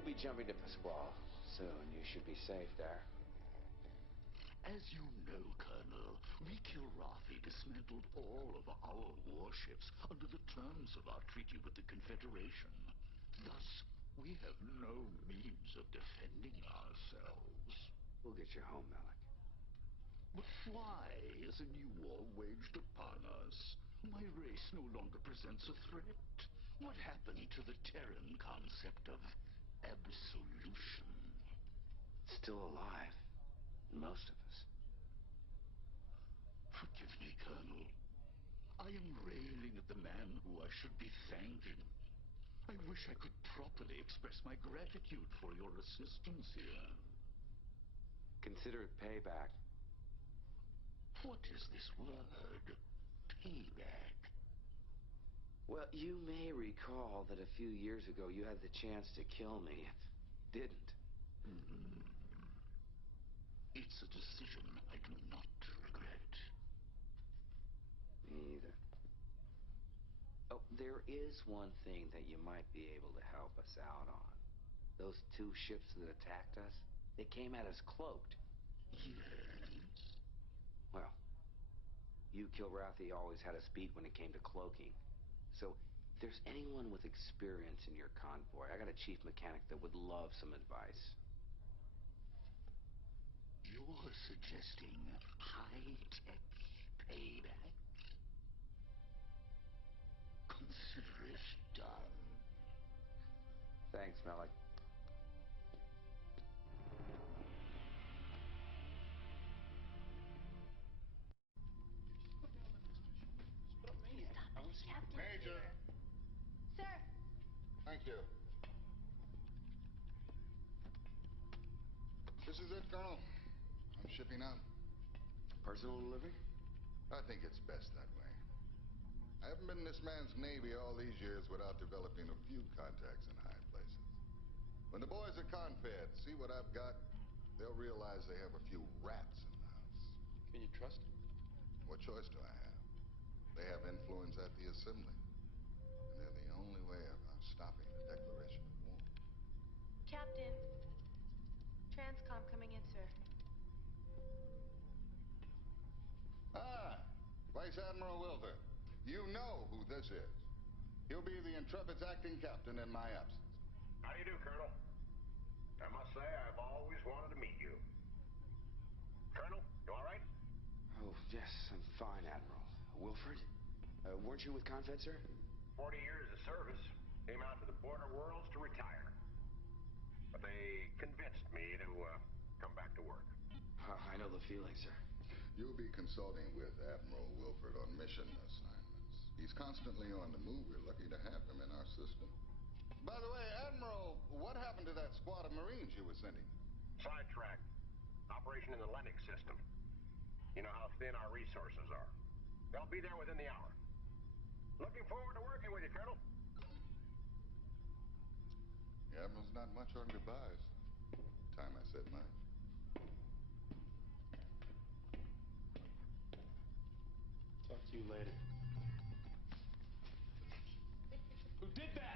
We'll be jumping to Pasquale soon. You should be safe there. As you know, Colonel, we Kilrathi dismantled all of our warships under the terms of our treaty with the Confederation. Thus, we have no means of defending ourselves. We'll get you home, Malik. But why is a new war waged upon us? My race no longer presents a threat. What happened to the Terran concept of absolution? Still alive. Most of us. Forgive me, Colonel. I am railing at the man who I should be thanking. I wish I could properly express my gratitude for your assistance here. Consider it payback. What is this word? Payback. Well, you may recall that a few years ago you had the chance to kill me. Didn't. It's a decision I do not regret. Me either. Oh, there is one thing that you might be able to help us out on. Those two ships that attacked us, they came at us cloaked. Yes? Well, you Kilrathi always had us beat when it came to cloaking. So, if there's anyone with experience in your convoy, I got a chief mechanic that would love some advice. You're suggesting high-tech payback? Consider it done. Thanks, Malik. Major! Sir! Thank you. This is it, Colonel. I'm shipping out. Personal delivery? I think it's best that way. I haven't been in this man's Navy all these years without developing a few contacts in high places. When the boys at Confed see what I've got, they'll realize they have a few rats in the house. Can you trust him? What choice do I have? They have influence at the assembly. And they're the only way of stopping the declaration of war. Captain. Transcom coming in, sir. Ah, Vice Admiral Wilfer. You know who this is. He'll be the Intrepid's acting captain in my absence. How do you do, Colonel? I must say, I've always wanted to meet you. Colonel, you all right? Oh, yes, I'm fine, Admiral. Wilford? Weren't you with Confed, sir? 40 years of service. Came out to the border worlds to retire. But they convinced me to come back to work. I know the feeling, sir. You'll be consulting with Admiral Wilford on mission assignments. He's constantly on the move. We're lucky to have him in our system. By the way, Admiral, what happened to that squad of Marines you were sending? Sidetracked. Operation in the Lennox system. You know how thin our resources are. They'll be there within the hour. Looking forward to working with you, Colonel. The Admiral's not much on goodbyes. Time I said mine. Talk to you later. Who did that?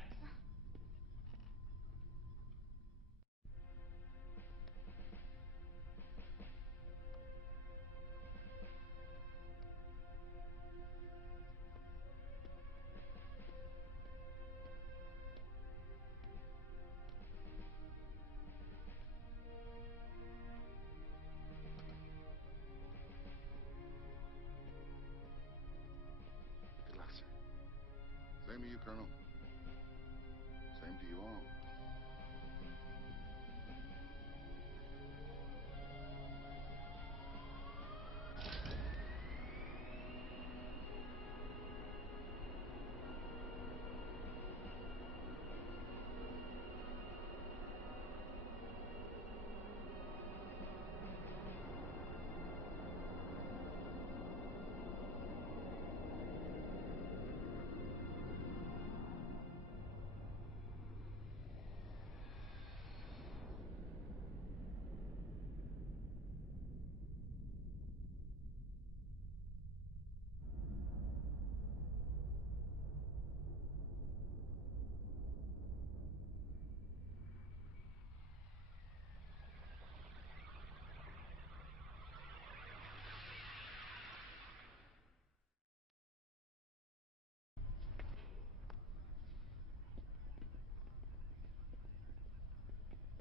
Good luck, sir. Same to you, Colonel. Same to you all.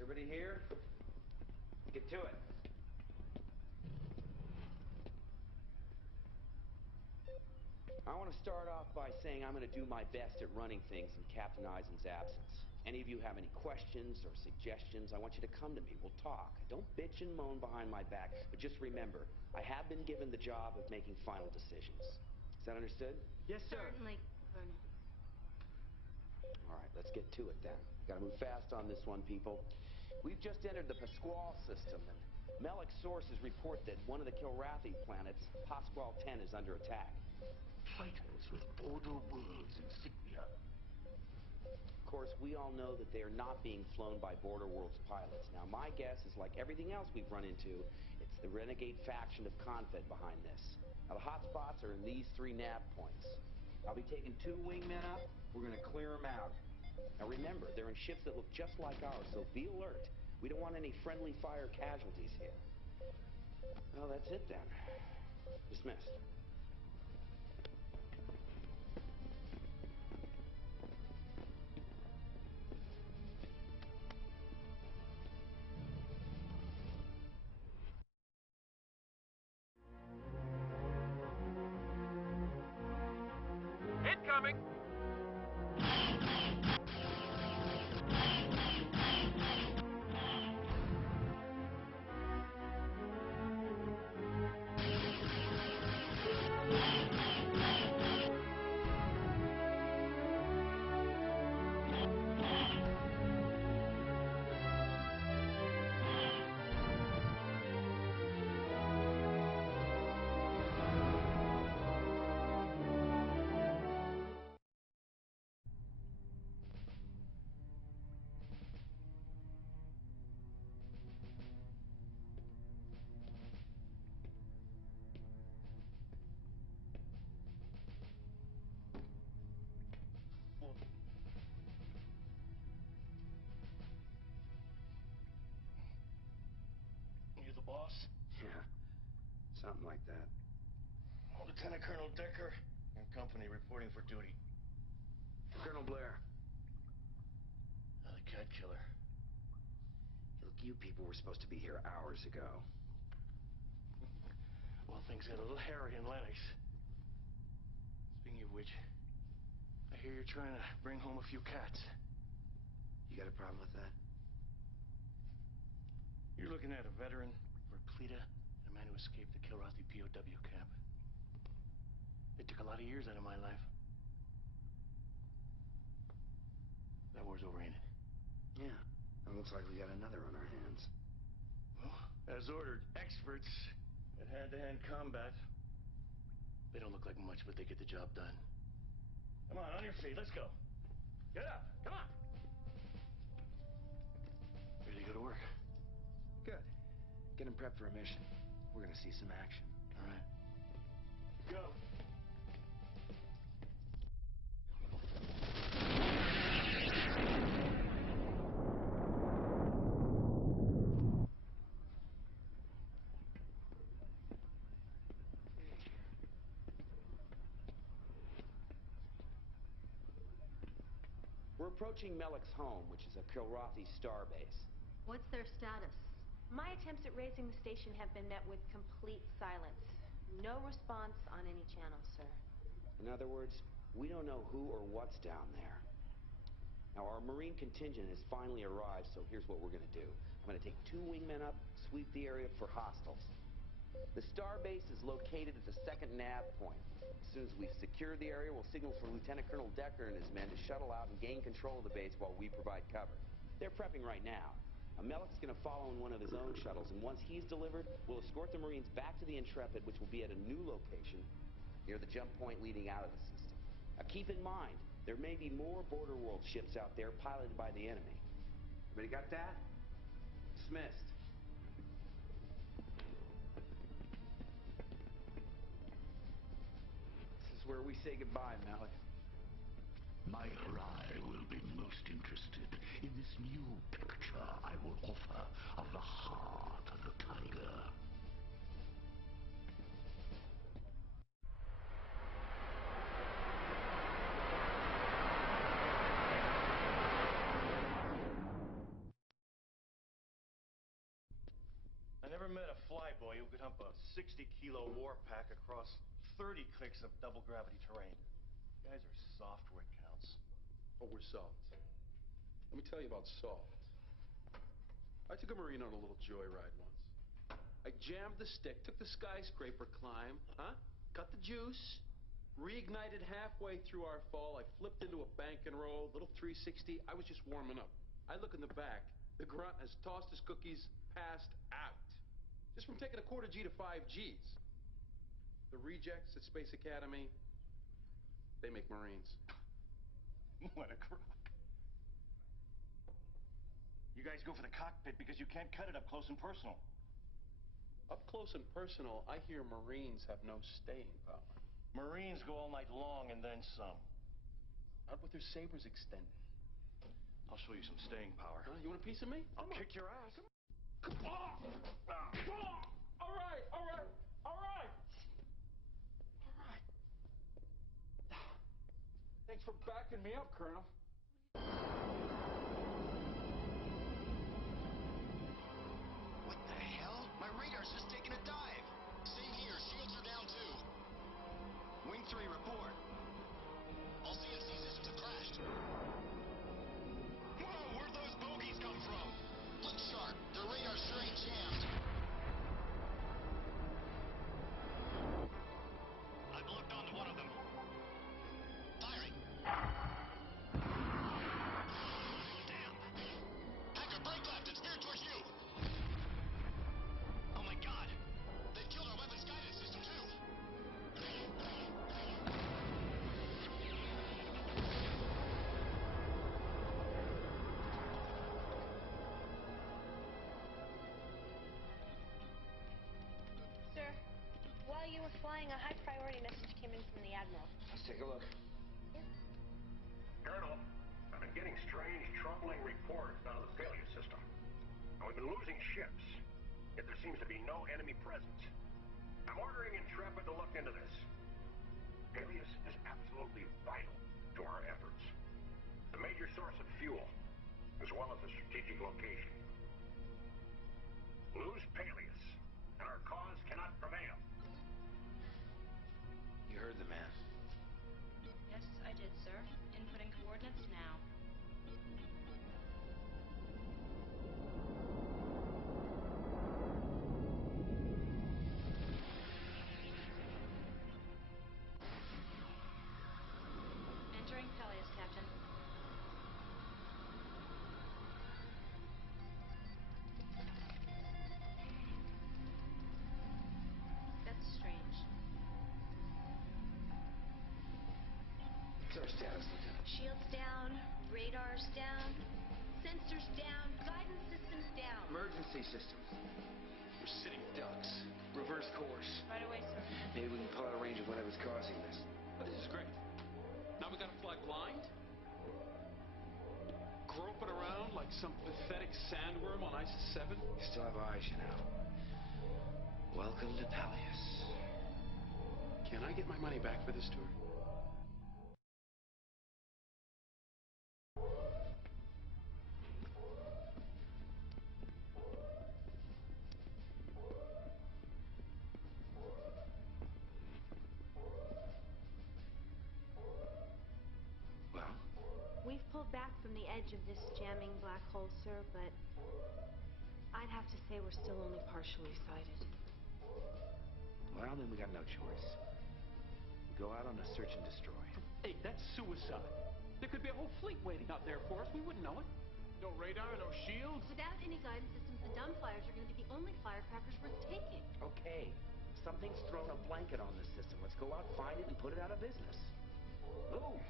Everybody here? Get to it. I want to start off by saying I'm going to do my best at running things in Captain Eisen's absence. Any of you have any questions or suggestions, I want you to come to me. We'll talk. Don't bitch and moan behind my back, but just remember, I have been given the job of making final decisions. Is that understood? Yes, sir. Certainly, Colonel. All right, let's get to it then. Got to move fast on this one, people. We've just entered the Pasquale system, and Melek sources report that one of the Kilrathi planets, Pasquale 10, is under attack. Fighters with Border Worlds insignia. Of course, we all know that they are not being flown by Border Worlds pilots. Now, my guess is like everything else we've run into, it's the renegade faction of Confed behind this. Now, the hotspots are in these 3 nav points. I'll be taking 2 wingmen up. We're going to clear them out. Now, remember, they're in ships that look just like ours, so be alert. We don't want any friendly fire casualties here. Well, that's it then. Dismissed. Incoming! You the boss? Yeah, something like that. Lieutenant Colonel Decker and company reporting for duty. Colonel Blair. The cat killer. Look, you people were supposed to be here hours ago. Well, things got a little hairy in Lennox. Speaking of which, I hear you're trying to bring home a few cats. You got a problem with that? You're looking at a veteran, Verpleta, and a man who escaped the Kilrathi POW camp. They took a lot of years out of my life. That war's over, ain't it? Yeah. It looks like we got another on our hands. Well, as ordered, experts at hand-to-hand combat. They don't look like much, but they get the job done. Come on your feet. Let's go. Get up. Come on. Ready to go to work? Good. Get him prepped for a mission. We're gonna see some action. All right. Go. We're approaching Melek's home, which is a Kilrathi starbase. What's their status? My attempts at raising the station have been met with complete silence. No response on any channel, sir. In other words, we don't know who or what's down there. Now, our Marine contingent has finally arrived, so here's what we're gonna do. I'm gonna take 2 wingmen up, sweep the area for hostiles. The starbase is located at the 2nd nav point. As soon as we've secured the area, we'll signal for Lieutenant Colonel Decker and his men to shuttle out and gain control of the base while we provide cover. They're prepping right now. Melek's going to follow in one of his own shuttles, and once he's delivered, we'll escort the Marines back to the Intrepid, which will be at a new location near the jump point leading out of the system. Now, keep in mind, there may be more Border World ships out there piloted by the enemy. Everybody got that? Dismissed. This is where we say goodbye, Melek. My eye will be most interested in this new picture I will offer of the heart of the tiger. boy who could hump a 60-kilo war pack across 30 clicks of double-gravity terrain. You guys are soft where it counts. Oh, we're soft. Let me tell you about soft. I took a Marine on a little joyride once. I jammed the stick, took the skyscraper climb, cut the juice, reignited halfway through our fall. I flipped into a bank and roll, little 360. I was just warming up. I look in the back. The grunt has tossed his cookies, passed out. Just from taking a quarter G to 5 Gs. The rejects at Space Academy, they make Marines. What a crock. You guys go for the cockpit because you can't cut it up close and personal. Up close and personal, I hear Marines have no staying power. Marines go all night long and then some. Not with their sabers extended. I'll show you some staying power. Huh? You want a piece of me? I'll kick your ass. Come on! All right, all right, all right! All right. Thanks for backing me up, Colonel. What the hell? My radar's just taking a dive. Same here. Shields are down too. Wing 3, report. All CNC systems have crashed. Whoa, where'd those bogeys come from? Look sharp. Their radar sure ain't jammed. I've locked onto one of them. Firing. Damn. Hacker, brake left and steer towards you. Oh my god. They've killed our weapons guidance system too. Sir, while you were flying, a high-priority message came in from the Admiral. Let's take a look. Colonel, I've been getting strange, troubling reports out of the Peleus system. Now, we've been losing ships, yet there seems to be no enemy presence. I'm ordering Intrepid to look into this. Peleus is absolutely vital to our efforts. It's a major source of fuel, as well as a strategic location. Lose Peleus, and our cause cannot prevail. You heard the man. Yes, I did, sir. Inputting coordinates now. Entering Peleus, Captain. That's strange. What's our status, Lieutenant? Shields down, radars down, sensors down, guidance systems down. Emergency systems. We're sitting ducks. Reverse course. Right away, sir. Maybe we can pull out a range of whatever's causing this. Oh, this is great. Now we gotta fly blind? Groping around like some pathetic sandworm on ISIS 7? You still have eyes, you know. Welcome to Peleus. Can I get my money back for this tour? Well, We've pulled back from the edge of this jamming black hole, sir, but I'd have to say we're still only partially sighted. well, then we got no choice. We go out on a search and destroy. Hey, that's suicide. There could be a whole fleet waiting out there for us. We wouldn't know it. No radar, no shields. Without any guidance systems, the dumb flyers are going to be the only firecrackers worth taking. Okay, something's thrown a blanket on the system. Let's go out, find it, and put it out of business. Move!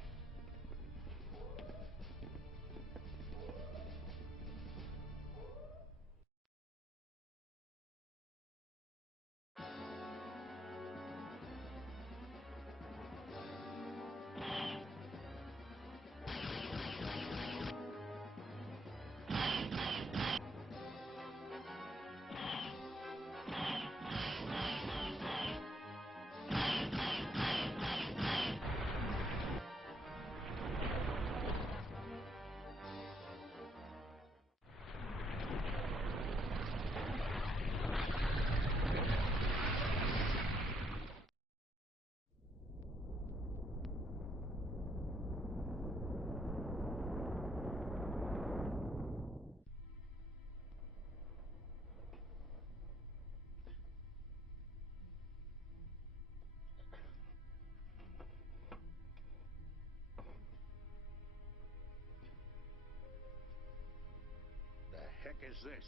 heck is this?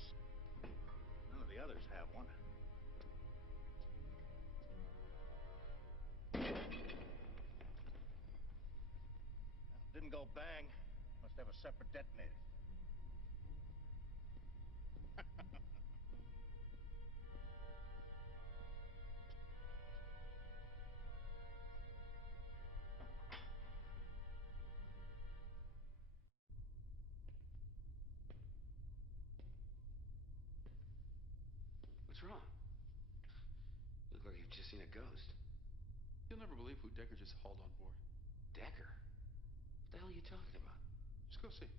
None of the others have one. Didn't go bang. Must have a separate detonator. What's wrong? You look like you've just seen a ghost. You'll never believe who Decker just hauled on board. Decker? What the hell are you talking about? Just go see.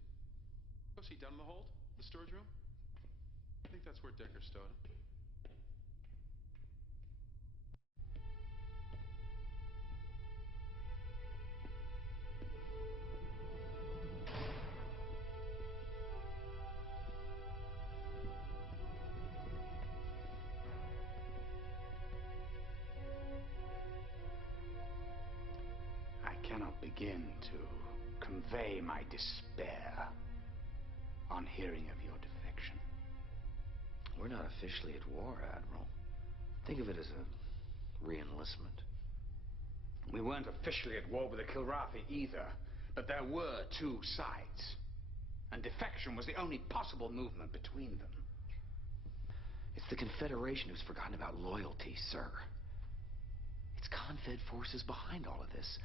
Go see down in the hold, the storage room. I think that's where Decker stowed him. I cannot begin to convey my despair on hearing of your defection. We're not officially at war, Admiral. Think of it as a re-enlistment. We weren't officially at war with the Kilrathi either, but there were two sides. And defection was the only possible movement between them. It's the Confederation who's forgotten about loyalty, sir. It's Confed forces behind all of this.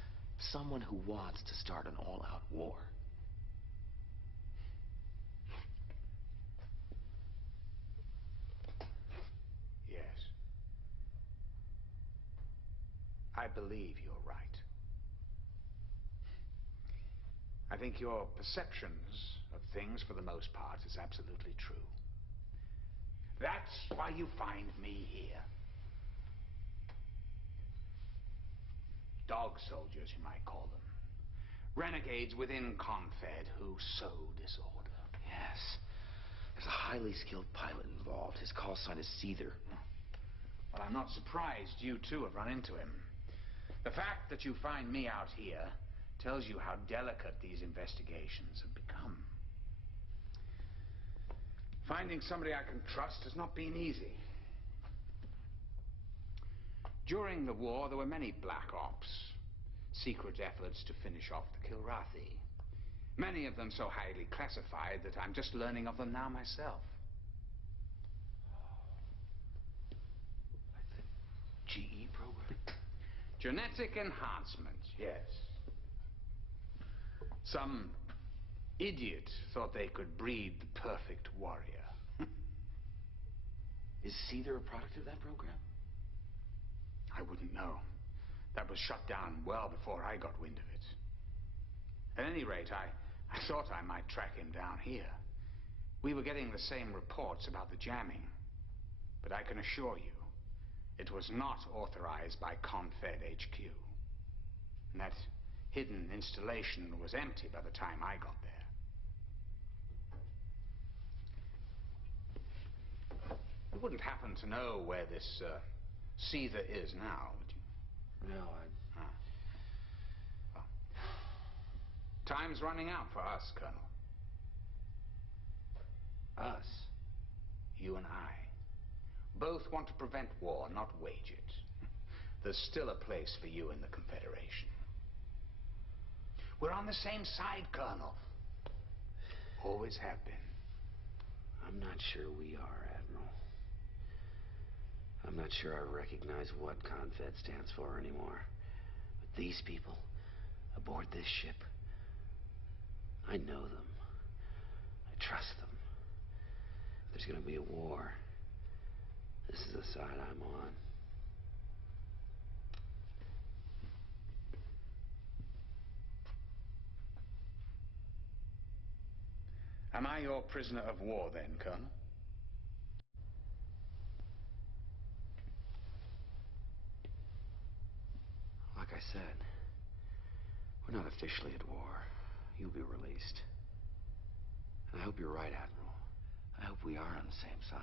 Someone who wants to start an all-out war. Yes. I believe you're right. I think your perceptions of things, for the most part, is absolutely true. That's why you find me here. Dog soldiers, you might call them. Renegades within Confed who sow disorder. Yes. There's a highly skilled pilot involved. His call sign is Seether. Well, I'm not surprised you too have run into him. The fact that you find me out here tells you how delicate these investigations have become. Finding somebody I can trust has not been easy. During the war, there were many black ops, secret efforts to finish off the Kilrathi. Many of them so highly classified that I'm just learning of them now myself. Like the GE program? Genetic enhancement, yes. Some idiot thought they could breed the perfect warrior. Is Seether a product of that program? I wouldn't know. That was shut down well before I got wind of it. At any rate, I thought I might track him down here. We were getting the same reports about the jamming. But I can assure you, it was not authorized by Confed HQ. And that hidden installation was empty by the time I got there. You wouldn't happen to know where this Seether is now, would you? No, Well, time's running out for us, Colonel. Us? You and I. Both want to prevent war, not wage it. There's still a place for you in the Confederation. We're on the same side, Colonel. Always have been. I'm not sure we are, Admiral. I'm not sure I recognize what Confed stands for anymore. But these people, aboard this ship, I know them. I trust them. If there's going to be a war, this is the side I'm on. Am I your prisoner of war then, Colonel? Like I said, we're not officially at war. You'll be released. And I hope you're right, Admiral. I hope we are on the same side.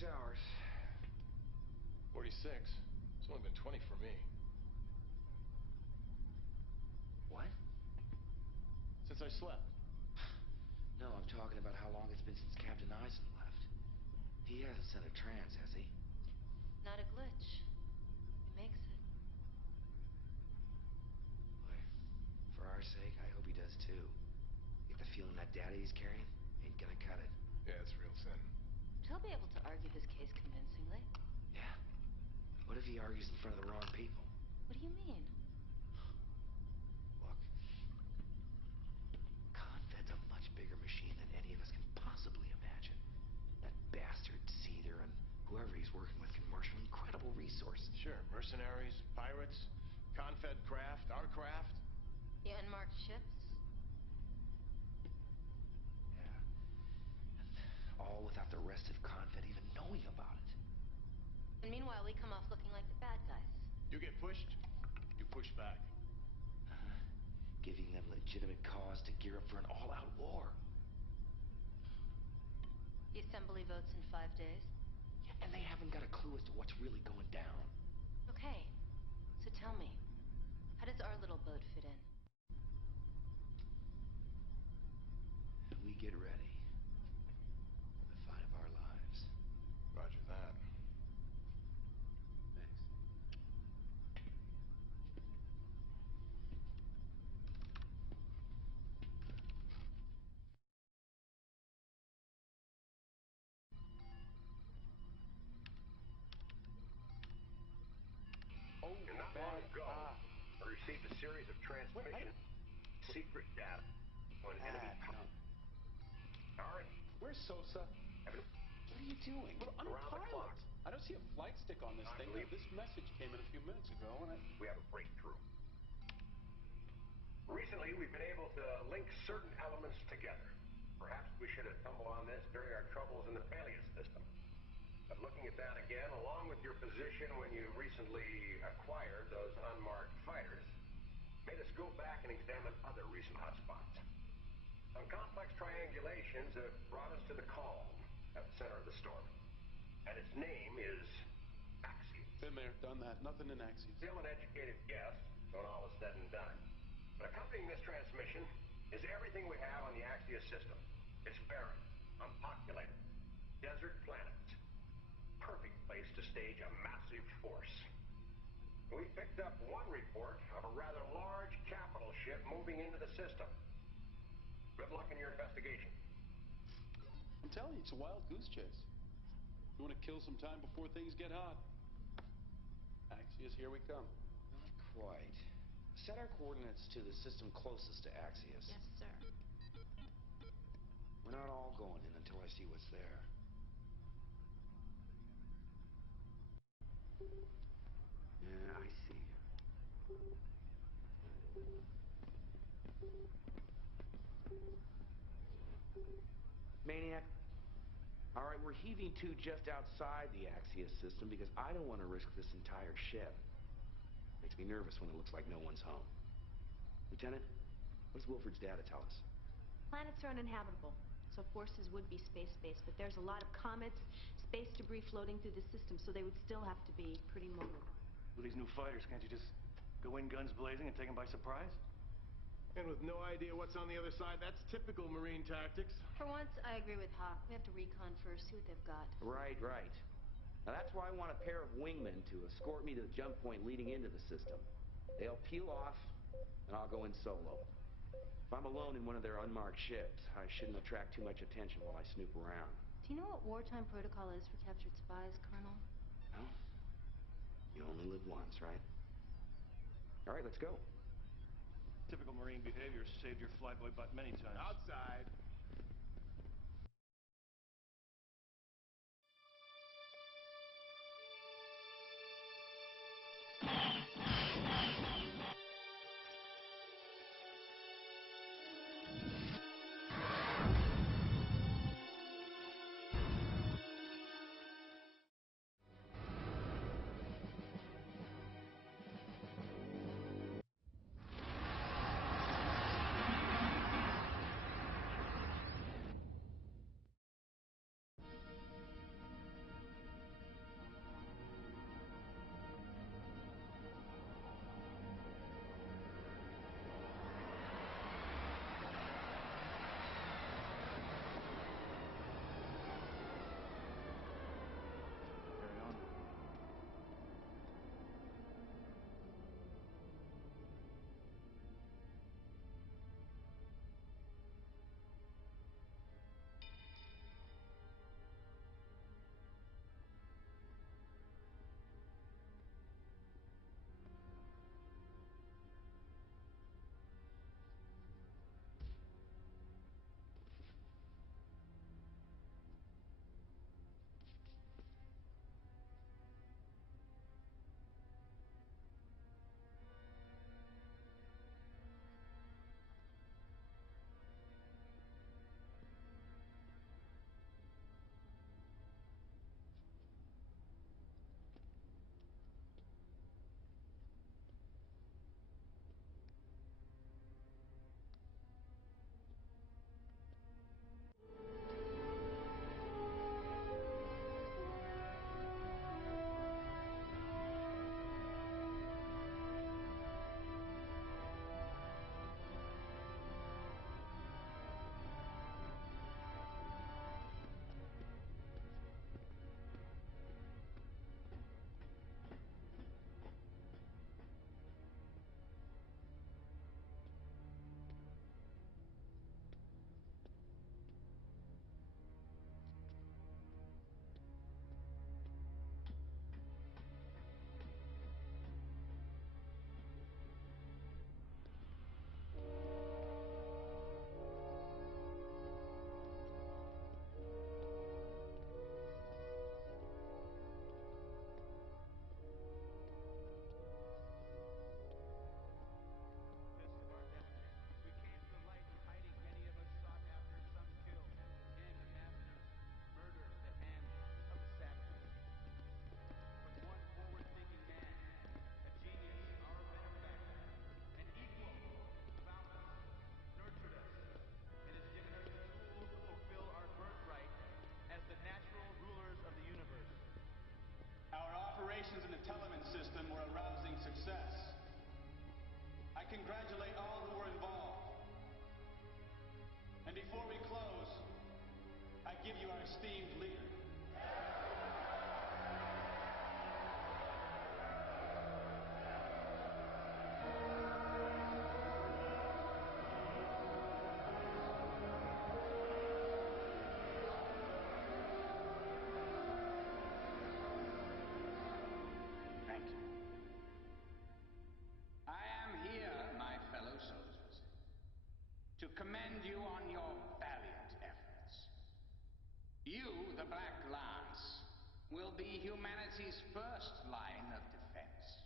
hours. 46? It's only been 20 for me. What? Since I slept. No, I'm talking about how long it's been since Captain Eisen left. He hasn't sent a trans, has he? Not a glitch. He makes it. Boy, for our sake, I hope he does too. Get the feeling that data he's carrying ain't gonna cut it. Yeah, it's real thin. He'll be able to argue his case convincingly. Yeah? What if he argues in front of the wrong people? What do you mean? Look, Confed's a much bigger machine than any of us can possibly imagine. That bastard Seether and whoever he's working with can marshal incredible resources. Sure, mercenaries, pirates, Confed craft, our craft. The unmarked ships? All without the rest of Confed even knowing about it. And meanwhile, we come off looking like the bad guys. You get pushed, you push back. Giving them legitimate cause to gear up for an all-out war. The assembly votes in 5 days. Yeah, and they haven't got a clue as to what's really going down. Okay, so tell me, how does our little boat fit in? We get ready. The fight of our lives. Roger that. Thanks. Oh, and not long ago, I received a series of transmissions, secret data on enemy power. All right. Where's Sosa? What are you doing? Well, I'm a pilot. I don't see a flight stick on this thing. This message came in a few minutes ago, and we have a breakthrough. Recently, we've been able to link certain elements together. Perhaps we should have stumbled on this during our troubles in the Peleus system. But looking at that again, along with your position when you recently acquired those unmarked fighters, made us go back and examine other recent hotspots. Some complex triangulations have brought us to the calm at the center of the storm. And its name is Axios. Been there, done that. Nothing in Axios. Still an educated guess when all is said and done. But accompanying this transmission is everything we have on the Axios system. It's barren, unpopulated, desert planet. Perfect place to stage a massive force. We picked up one report of a rather large capital ship moving into the system. Good luck in your investigation. I'm telling you, it's a wild goose chase. You want to kill some time before things get hot? Axios, here we come. Not quite. Set our coordinates to the system closest to Axios. Yes, sir. We're not all going in until I see what's there. Yeah, I see you. Maniac. All right, we're heaving to just outside the Axios system because I don't want to risk this entire ship. Makes me nervous when it looks like no one's home. Lieutenant, what does Wilford's data tell us? Planets are uninhabitable, so forces would be space-based, but there's a lot of comets, space debris floating through the system, so they would still have to be pretty mobile. With these new fighters, can't you just go in guns blazing and take them by surprise? And with no idea what's on the other side, that's typical Marine tactics. For once, I agree with Hawk. We have to recon first, see what they've got. Right, right. Now that's why I want a pair of wingmen to escort me to the jump point leading into the system. They'll peel off, and I'll go in solo. If I'm alone in one of their unmarked ships, I shouldn't attract too much attention while I snoop around. Do you know what wartime protocol is for captured spies, Colonel? Well, you only live once, right? All right, let's go. Typical Marine behavior saved your flyboy butt many times. Outside. You, the Black Lance, will be humanity's first line of defense.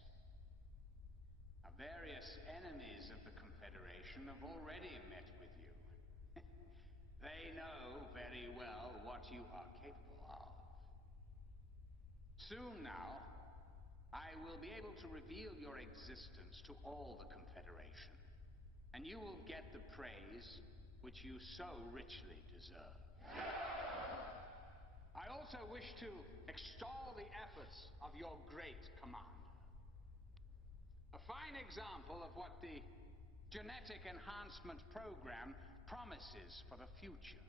Now, various enemies of the Confederation have already met with you. They know very well what you are capable of. Soon now, I will be able to reveal your existence to all the Confederation, and you will get the praise which you so richly deserve. I also wish to extol the efforts of your great commander. A fine example of what the genetic enhancement program promises for the future.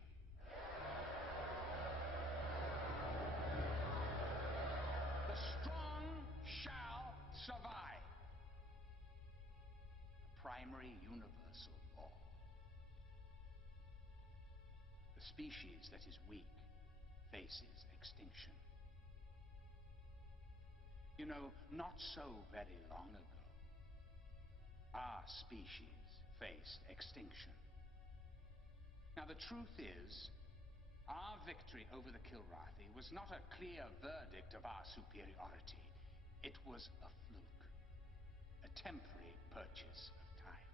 The strong shall survive. A primary universal law. The species that is weak faces extinction. You know, not so very long ago, our species faced extinction. Now, the truth is, our victory over the Kilrathi was not a clear verdict of our superiority. It was a fluke, a temporary purchase of time.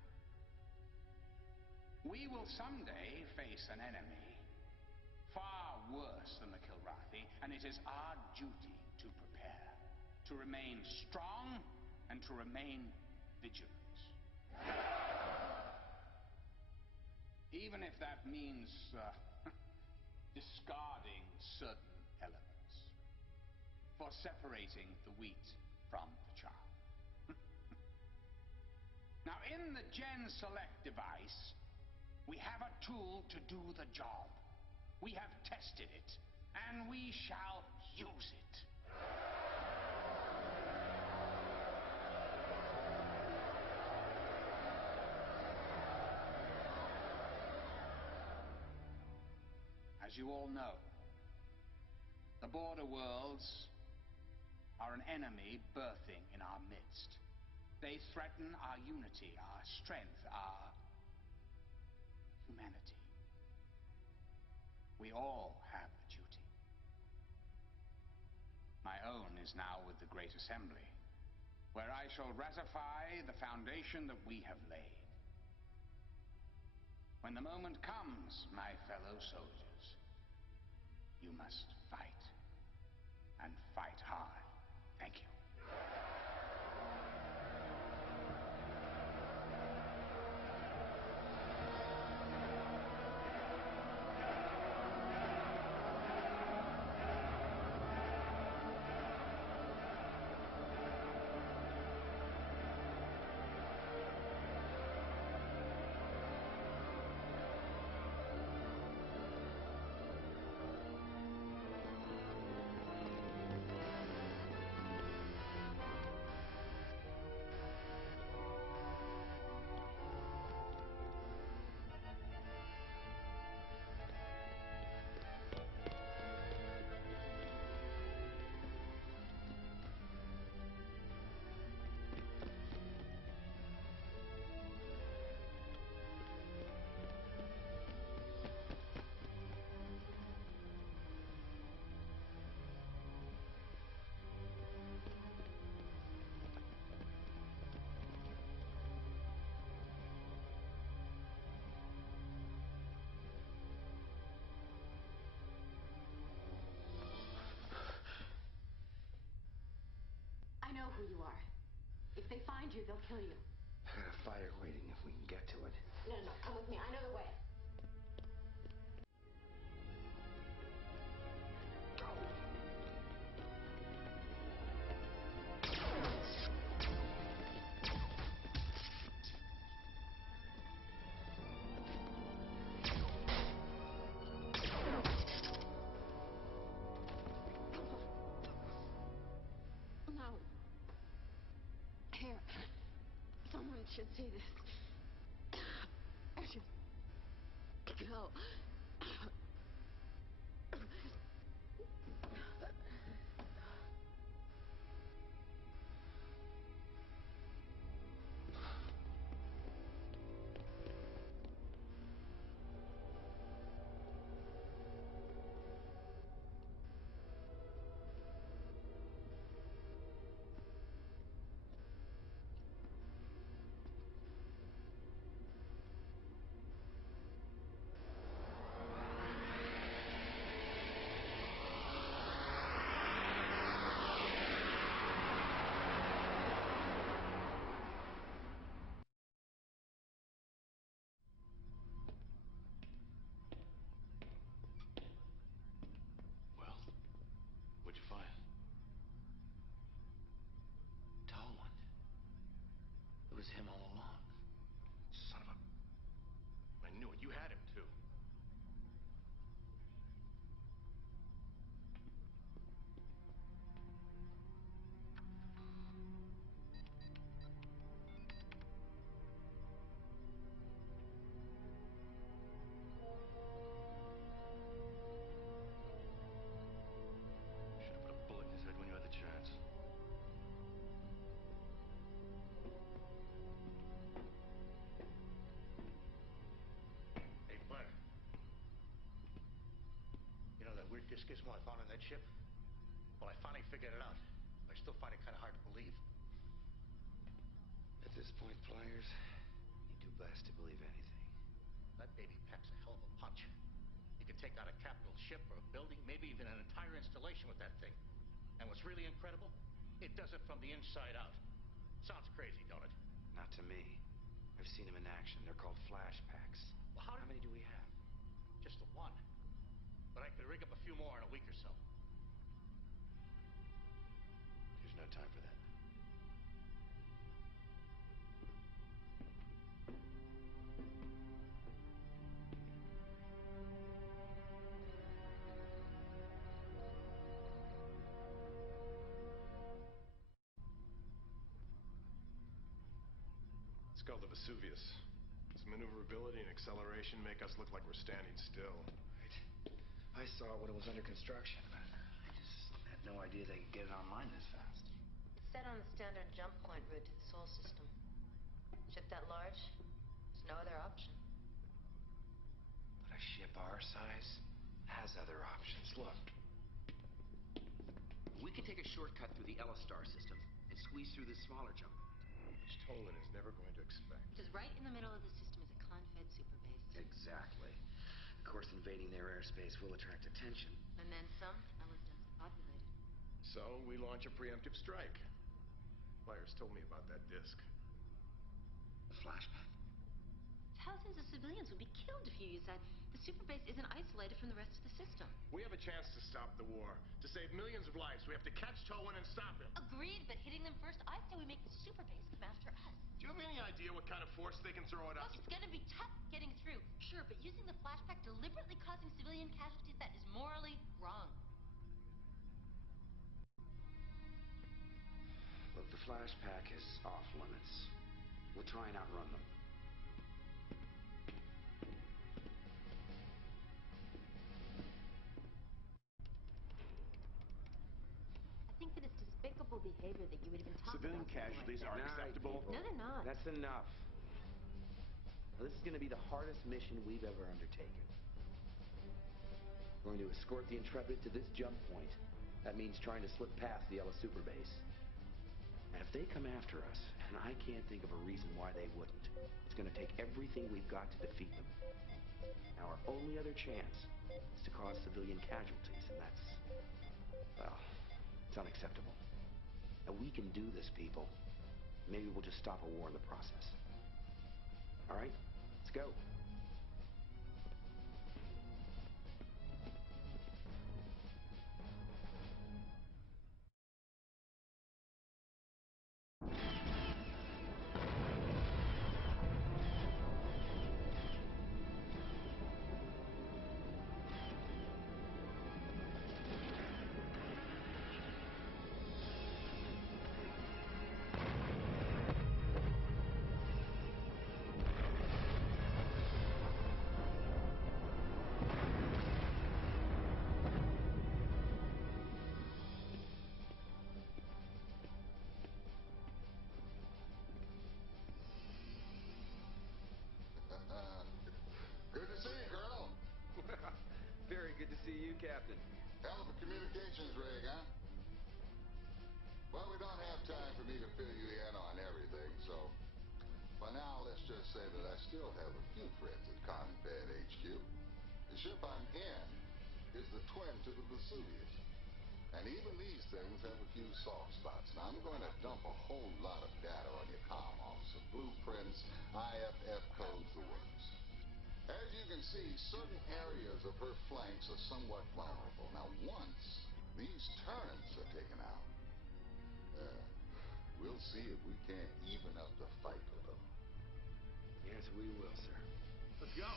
We will someday face an enemy far worse than the Kilrathi, and it is our duty to prepare, to remain strong, and to remain vigilant. Even if that means discarding certain elements, for separating the wheat from the chaff. Now, in the Gen Select device, we have a tool to do the job. We have tested it, and we shall use it. As you all know, the border worlds are an enemy birthing in our midst. They threaten our unity, our strength, our humanity. We all have a duty. My own is now with the Great Assembly, where I shall ratify the foundation that we have laid. When the moment comes, my fellow soldiers, you must fight, and fight hard. Thank you. I know who you are. If they find you, they'll kill you. I got a fire waiting if we can get to it. No, come with me. I know the way. No. Here. Someone should see this. I should go. this gizmo I found on that ship? Well, I finally figured it out. I still find it kind of hard to believe. At this point, Flyers, you do best to believe anything. That baby packs a hell of a punch. You can take out a capital ship or a building, maybe even an entire installation with that thing. And what's really incredible, it does it from the inside out. Sounds crazy, don't it? Not to me. I've seen them in action. They're called flash packs. Well, how many do we have? Just the one. But I could rig up a few more in a week or so. There's no time for that. It's called the Vesuvius. Its maneuverability and acceleration make us look like we're standing still. Right. I saw it when it was under construction, but I just had no idea they could get it online this fast. It's set on the standard jump point route to the Sol system. Ship that large, there's no other option. But a ship our size has other options. Look. We could take a shortcut through the Ellistar system and squeeze through this smaller jump. Which Tolan is never going to expect. Because right in the middle of the system is a con-fed superbase. Exactly. Of course, invading their airspace will attract attention. And then some, and less densely populated. So, we launch a preemptive strike. Flyers told me about that disc. The flashback. Thousands of civilians would be killed if you use that. The superbase isn't isolated from the rest of the system. We have a chance to stop the war. To save millions of lives, we have to catch Tolan and stop him. Agreed, but hitting them first, I say we make the superbase come after us. Do you have any idea what kind of force they can throw at us? Look, it's gonna be tough getting through. Sure, but using the flashback deliberately causing civilian casualties, that is morally wrong. Look, the flashback is off limits. We'll try and outrun them. I think that it's despicable behavior that you would even talk Civilian about something casualties like aren't that. acceptable. No, they're not. That's enough. Now, this is going to be the hardest mission we've ever undertaken. We're going to escort the Intrepid to this jump point. That means trying to slip past the Ella Superbase. And if they come after us, and I can't think of a reason why they wouldn't, it's going to take everything we've got to defeat them. Now, our only other chance is to cause civilian casualties, and that's, well, it's unacceptable. Now, we can do this, people. Maybe we'll just stop a war in the process. All right? Let's go. Good to see you, Colonel. Very good to see you, Captain. Hell of a communications rig, huh? Well, we don't have time for me to fill you in on everything, so for now, let's just say that I still have a few friends at Confed HQ. The ship I'm in is the twin to the Vesuvius. And even these things have a few soft spots. Now, I'm going to dump a whole lot of data on your comm officer. Blueprints, IFF codes, the works. As you can see, certain areas of her flanks are somewhat vulnerable. Now, once these turrets are taken out, we'll see if we can't even up the fight with them. Yes, we will, sir. Let's go.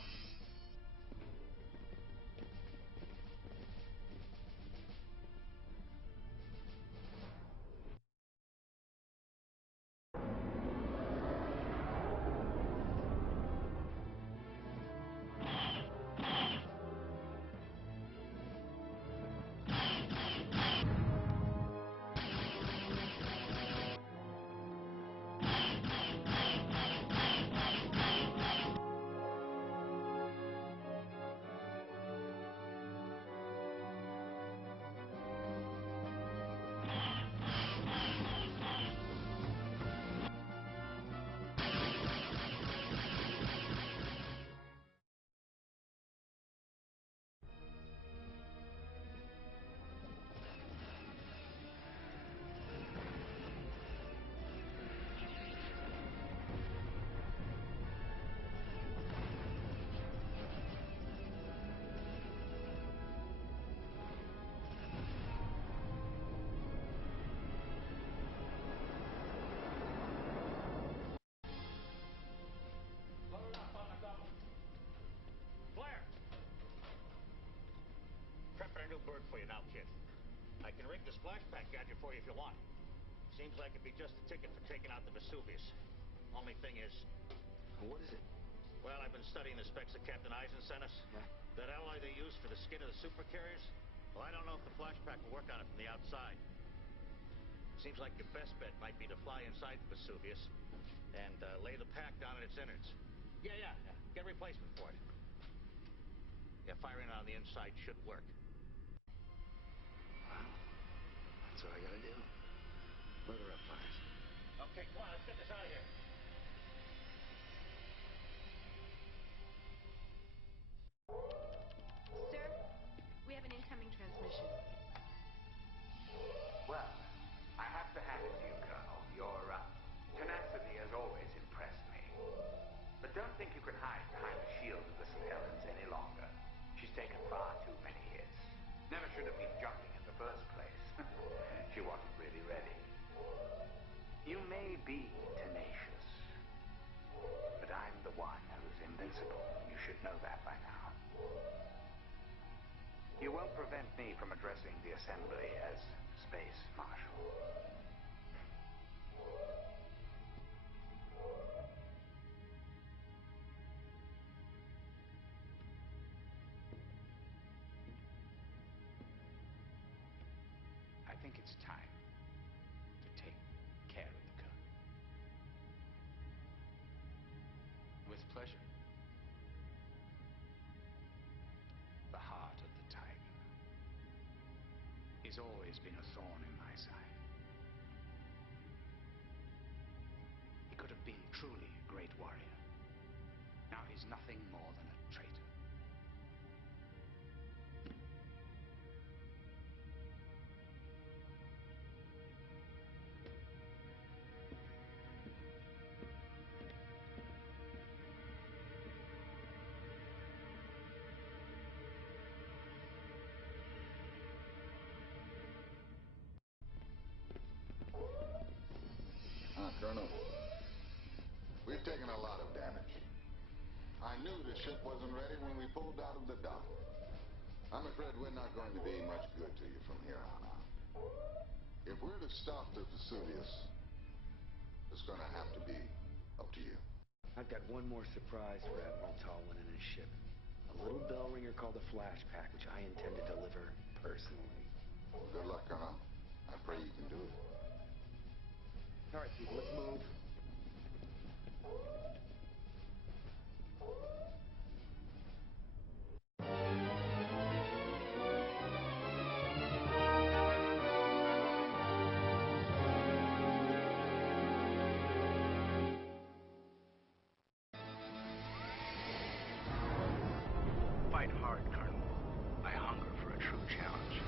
the splash pack gadget for you if you want. Seems like it'd be just the ticket for taking out the Vesuvius. Only thing is... What is it? Well, I've been studying the specs that Captain Eisen sent us. Yeah? That alloy they use for the skin of the supercarriers? Well, I don't know if the flash pack will work on it from the outside. Seems like your best bet might be to fly inside the Vesuvius and lay the pack down at its innards. Yeah. Get a replacement for it. Yeah, firing it on the inside should work. Wow. That's what I gotta do. Load her up, Myers. Okay, come on, let's get this out of here. Sir, we have an incoming transmission. Well, I have to hand it to you, Colonel. Your tenacity has always impressed me. But don't think you can hide behind the shield of the St. Helens any longer. She's taken far too many hits. Never should have been jumping in the first place. She wasn't really ready. You may be tenacious, but I'm the one who's invincible. You should know that by now. You won't prevent me from addressing the Assembly as Space Marshal. I think it's time to take care of the Colonel. With pleasure. The heart of the tiger. He's always been a thorn in my side. He could have been truly a great warrior. Now he's nothing more than a traitor. Colonel, we've taken a lot of damage. I knew the ship wasn't ready when we pulled out of the dock. I'm afraid we're not going to be much good to you from here on out. If we're to stop the Vesuvius, it's going to have to be up to you. I've got one more surprise for Admiral Talwin and his ship. A little bell ringer called a flash pack, which I intend to deliver personally. Well, good luck, Colonel. I pray you can do it. All right, people, let's move. Fight hard, Colonel. I hunger for a true challenge.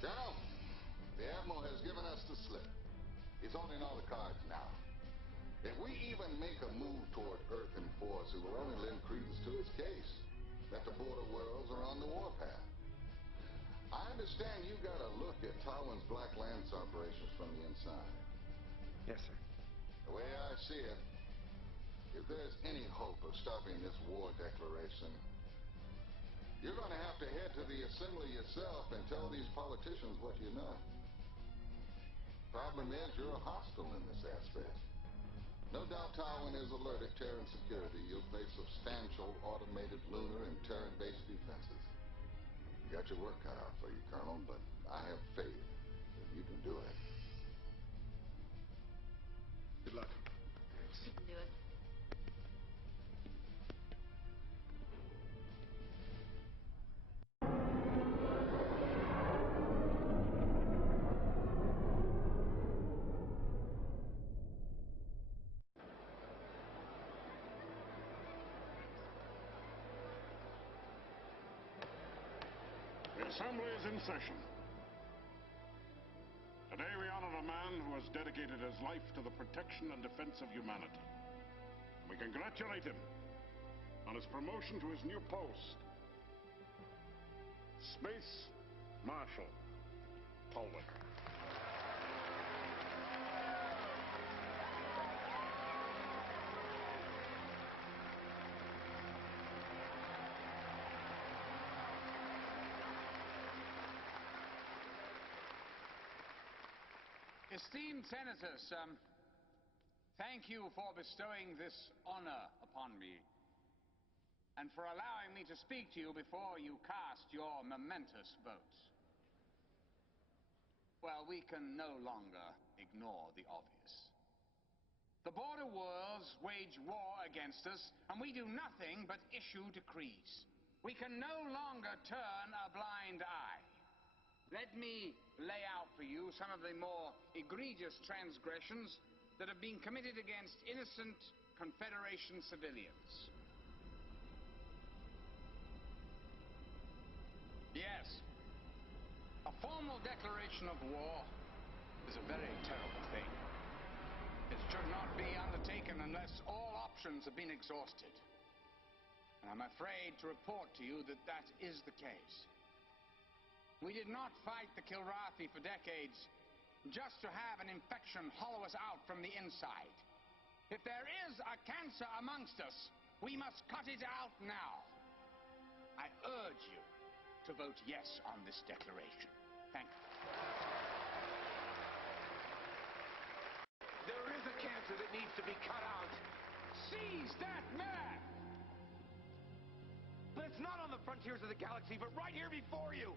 Colonel, the Admiral has given us the slip. He's holding all the cards now. If we even make a move toward Earth in force, it will only lend credence to his case that the border worlds are on the warpath. I understand you got a look at Talwin's Black Lance operations from the inside. Yes, sir. The way I see it, if there's any hope of stopping this war declaration, you're going to have to head to the Assembly yourself and tell these politicians what you know. Problem is, you're a hostile in this aspect. No doubt Talwin is alerted Terran security. You'll face substantial automated lunar and Terran-based defenses. You got your work cut out for you, Colonel, but I have faith that you can do it. Good luck. Assembly is in session. Today we honor a man who has dedicated his life to the protection and defense of humanity. We congratulate him on his promotion to his new post. Space Marshal Polwin. Esteemed senators, thank you for bestowing this honor upon me and for allowing me to speak to you before you cast your momentous votes. Well, we can no longer ignore the obvious. The border worlds wage war against us, and we do nothing but issue decrees. We can no longer turn a blind eye. Let me lay out for you some of the more egregious transgressions that have been committed against innocent Confederation civilians. Yes, a formal declaration of war is a very terrible thing. It should not be undertaken unless all options have been exhausted. And I'm afraid to report to you that that is the case. We did not fight the Kilrathi for decades just to have an infection hollow us out from the inside. If there is a cancer amongst us, we must cut it out now. I urge you to vote yes on this declaration. Thank you. There is a cancer that needs to be cut out. Seize that man! But it's not on the frontiers of the galaxy, but right here before you.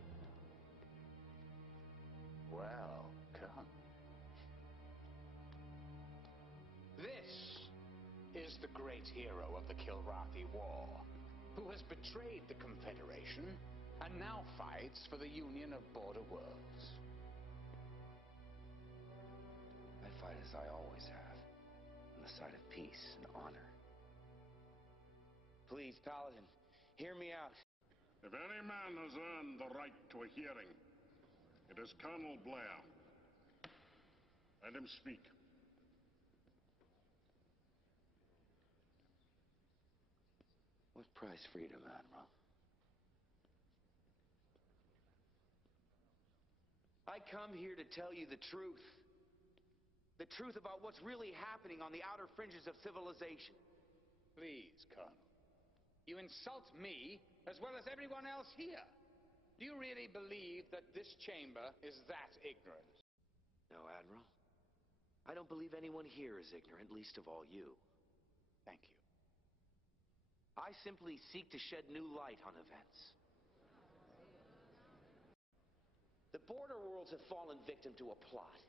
Welcome. This is the great hero of the Kilrathi War, who has betrayed the Confederation and now fights for the Union of Border Worlds. I fight as I always have, on the side of peace and honor. Please, Paladin, hear me out. If any man has earned the right to a hearing, it is Colonel Blair. Let him speak. What price freedom, Admiral? I come here to tell you the truth. The truth about what's really happening on the outer fringes of civilization. Please, Colonel. You insult me as well as everyone else here. Do you really believe that this chamber is that ignorant? No, Admiral. I don't believe anyone here is ignorant, least of all you. Thank you. I simply seek to shed new light on events. The border worlds have fallen victim to a plot,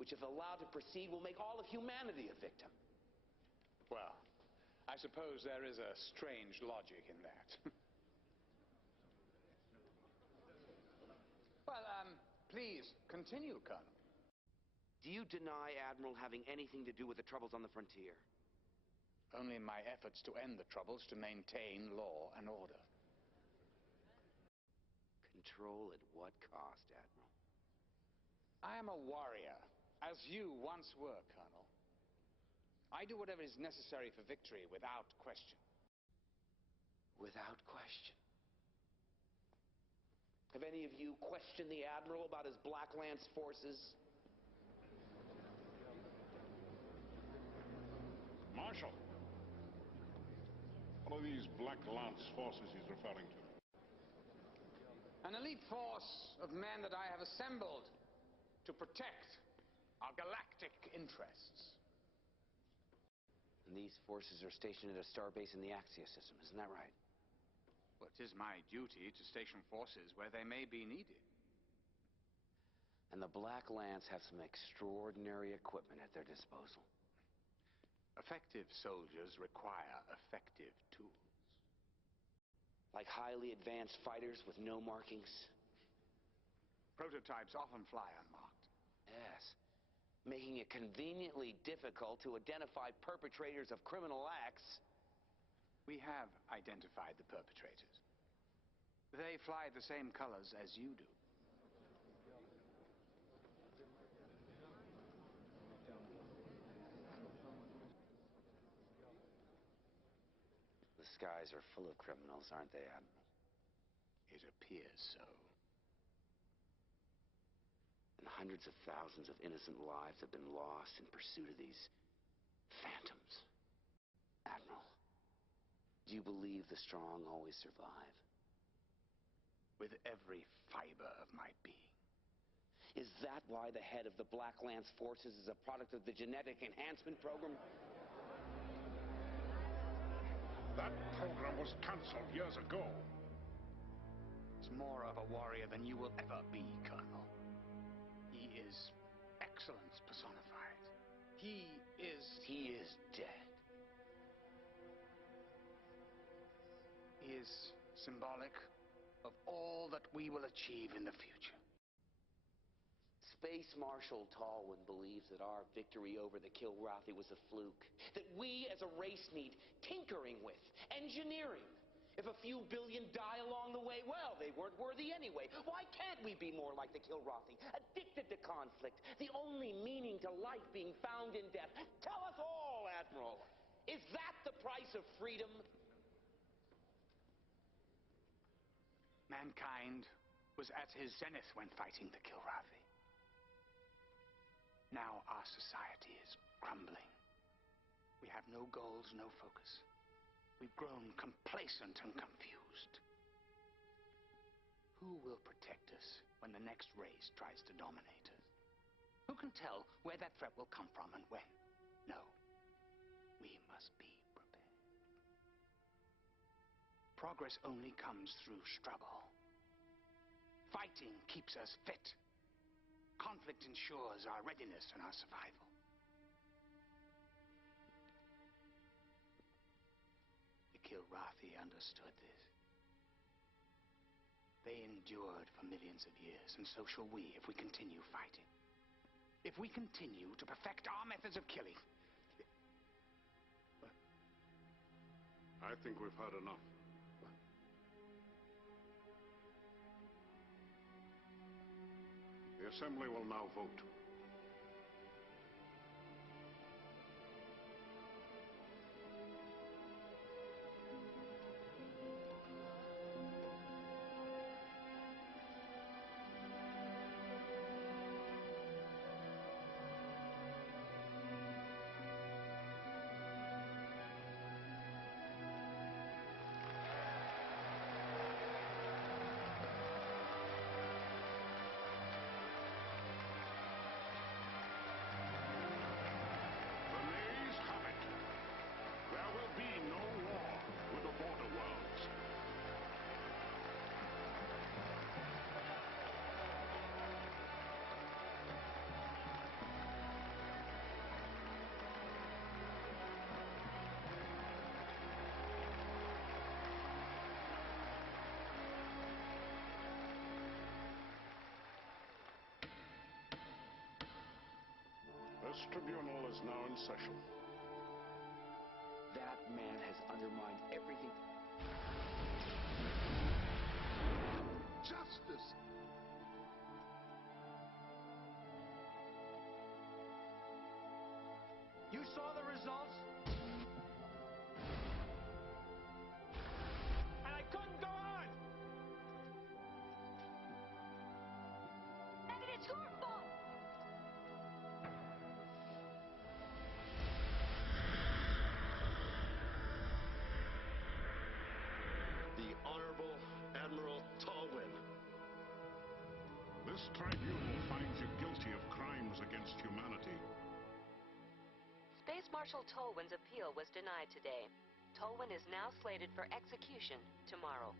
which if allowed to proceed will make all of humanity a victim. Well, I suppose there is a strange logic in that. Well, please, continue, Colonel. Do you deny, Admiral, having anything to do with the troubles on the frontier? Only my efforts to end the troubles to maintain law and order. Control at what cost, Admiral? I am a warrior, as you once were, Colonel. I do whatever is necessary for victory without question. Without question? Have any of you questioned the Admiral about his Black Lance forces? Marshal, what are these Black Lance forces he's referring to? An elite force of men that I have assembled to protect our galactic interests. And these forces are stationed at a starbase in the Axia system, isn't that right? Well, it is my duty to station forces where they may be needed. And the Black Lance have some extraordinary equipment at their disposal. Effective soldiers require effective tools. Like highly advanced fighters with no markings? Prototypes often fly unmarked. Yes. Making it conveniently difficult to identify perpetrators of criminal acts. We have identified the perpetrators. They fly the same colors as you do. The skies are full of criminals, aren't they, Admiral? It appears so. And hundreds of thousands of innocent lives have been lost in pursuit of these phantoms. Admiral, do you believe the strong always survive? With every fiber of my being. Is that why the head of the Black Lance Forces is a product of the genetic enhancement program? That program was canceled years ago. He's more of a warrior than you will ever be, Colonel. He is excellence personified. He is dead. He is symbolic of all that we will achieve in the future. Space Marshal Tolwyn believes that our victory over the Kilrathi was a fluke. That we as a race need tinkering with, engineering. If a few billion die along the way, well, they weren't worthy anyway. Why can't we be more like the Kilrathi? Addicted to conflict. The only meaning to life being found in death. Tell us all, Admiral. Is that the price of freedom? Mankind was at his zenith when fighting the Kilrathi. Now our society is crumbling. We have no goals, no focus. We've grown complacent and confused. Who will protect us when the next race tries to dominate us? Who can tell where that threat will come from and when? No. We must be prepared. Progress only comes through struggle. Fighting keeps us fit. Conflict ensures our readiness and our survival. The Kilrathi understood this. They endured for millions of years, and so shall we if we continue fighting. If we continue to perfect our methods of killing. I think we've had enough. The Assembly will now vote. This tribunal is now in session. That man has undermined everything. Justice! You saw the results? And I couldn't go on! And it's your fault! The Honorable Admiral Tolwyn. This tribunal finds you guilty of crimes against humanity. Space Marshal Tolwyn's appeal was denied today. Tolwyn is now slated for execution tomorrow.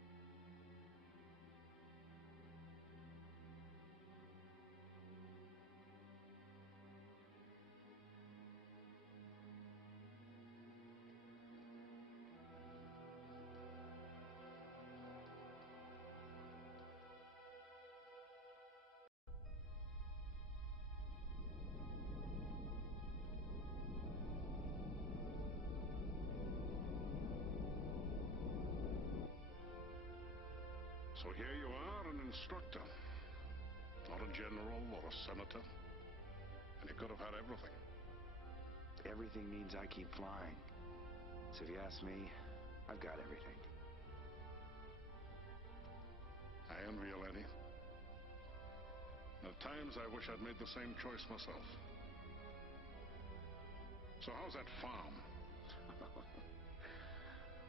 So here you are, an instructor. Not a general or a senator. And you could have had everything. Everything means I keep flying. So if you ask me, I've got everything. I envy you, Lenny. At times, I wish I'd made the same choice myself. So how's that farm?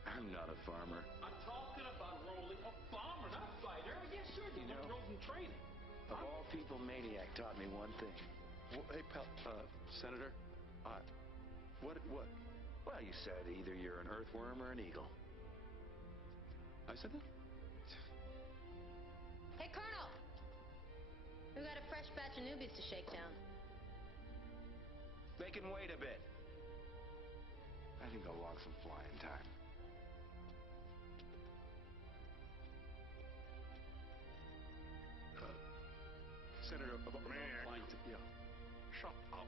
I'm not a farmer. I'm talking about rolling a farmer, not fighter. Yes, sir, you know, rolled in training. Of all people, Maniac taught me one thing. Well, hey, pal, Senator, what? Well, you said either you're an earthworm or an eagle. I said that? Hey, Colonel! We got a fresh batch of newbies to shake down. They can wait a bit. I think I'll log some flying time. Senator, about Maniac. flying to... Yeah. Shut up.